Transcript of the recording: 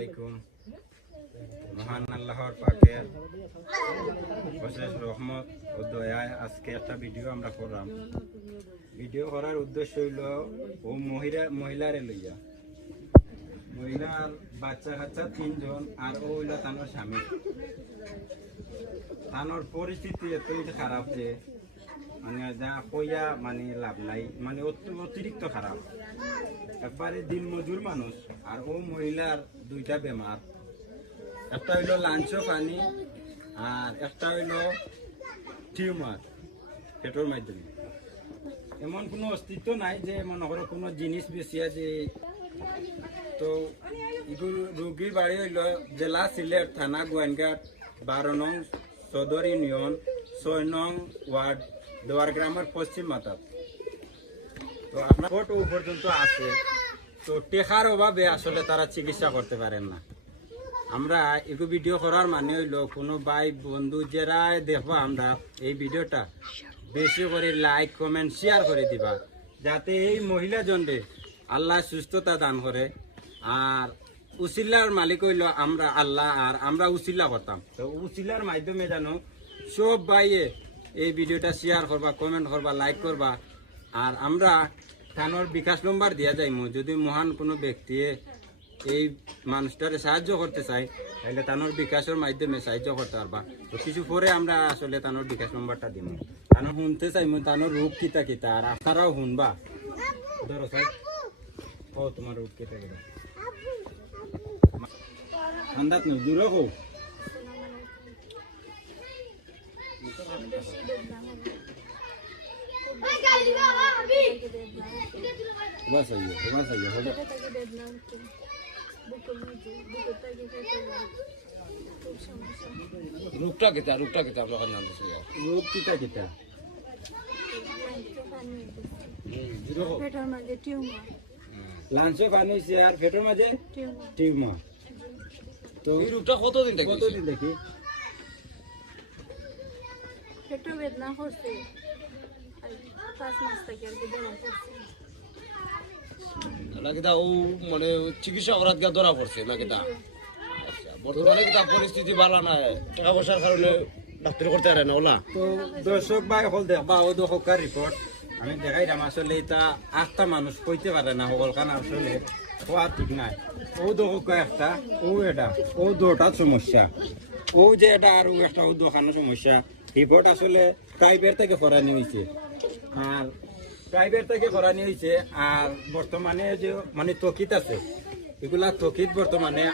আলাইকুম। মহান আল্লাহর পাকের অশেষ রহমত ও দয়ায় আজকে একটা ভিডিও আমরা করলাম। ভিডিও করার উদ্দেশ্য হইল ও মহিলারে লইয়া, মহিলার বাচ্চা কাচ্চা 3 জন আর ও হইল তানোর স্বামী। তানোর পরিস্থিতি এতই খারাপ যে মানে যা কইয়া মানে লাভ নাই, মানে অতিরিক্ত খারাপ। একবারে দিন মজুর মানুষ। আর ও মহিলার 2টা বেমার, একটা হইল লাঞ্চ পানি আর একটা হইল টিউমার পেটের মাধ্যমে। এমন কোনো অস্তিত্ব নাই যে মনে করো কোনো জিনিস বেশি আছে। তো রোগীর বাড়ি হইল জেলা সিলেট, থানা গোয়েনঘাট, 12 নং সদর ইউনিয়ন, 6 নং ওয়ার্ড, দেওয়ার গ্রামের পশ্চিম মাথা। তো আপনার ও পর্যন্ত আছে। তো টেকার অভাবে আসলে তারা চিকিৎসা করতে পারেন না। আমরা একটু ভিডিও করার মানে হইল কোনো ভাই বন্ধু যারা দেখবা আমরা এই ভিডিওটা বেশি করে লাইক কমেন্ট শেয়ার করে দিবা, যাতে এই মহিলা জনরে আল্লাহ সুস্থতা দান করে। আর উসিল্লার মালিক হইল আমরা আল্লাহ, আর আমরা উসিল্লা করতাম। তো উসিল্লার মাধ্যমে জানো সব ভাইয়ে এই ভিডিওটা শেয়ার করবা, কমেন্ট করবা, লাইক করবা। আর আমরা থানোর বিকাশ নম্বর দিয়া যাইমু, যদি মহান কোনো ব্যক্তি এই মানুষটারে সাহায্য করতে চাই তাহলে তানোর বিকাশের মাধ্যমে সাহায্য করতে পারবা। তো কিছু পরে আমরা আসলে তানোর বিকাশ নম্বরটা দিব। তানোর শুনতে চাইমু তানোর রূপ কিতা কিতা, আর আপনারাও শুনবা। ধরো সাই ও তোমার রূপ কিতা কিতা আন্দাজ নেই, দূরে হো। রূপটা কেতা আমরা নাম দিছি রূপ কিতা কিতা পেটের মাঝে টিউমার, লাঞ্চে পানি হয়েছে আর পেটের মাঝে টিউমার। তো এই রূপটা কতদিন থেকে কতদিন দেখি পেটে বেদনা করছে আর 5 মাস থেকে আর কি বেদনা করছে। নাকি তা ও মানে চিকিৎসা করার গিয়ে ধরা পড়ছে নাকি তা? আচ্ছা, বর্তমানে কি তা পরিস্থিতি ভালো না, টাকা পয়সার কারণে ডাক্তার করতে পারে না ওলা? তো দর্শক ভাই হল দেখবা ও দোকার রিপোর্ট আমি দেখাইলাম। আসলে এটা 8টা মানুষ কইতে পারে না সকল কারণ আসলে হওয়া ঠিক নাই। ও দোকা একটা, ও এটা, ও 2টা সমস্যা, ও যে এটা আর ও একটা, ও দোকানের সমস্যা। রিপোর্ট আসলে প্রাইভেট থেকে করানি হয়েছে, আর প্রাইভেট থেকে করানি হয়েছে। আর বর্তমানে যে মানে তকিত আছে, এগুলা তকিত বর্তমানে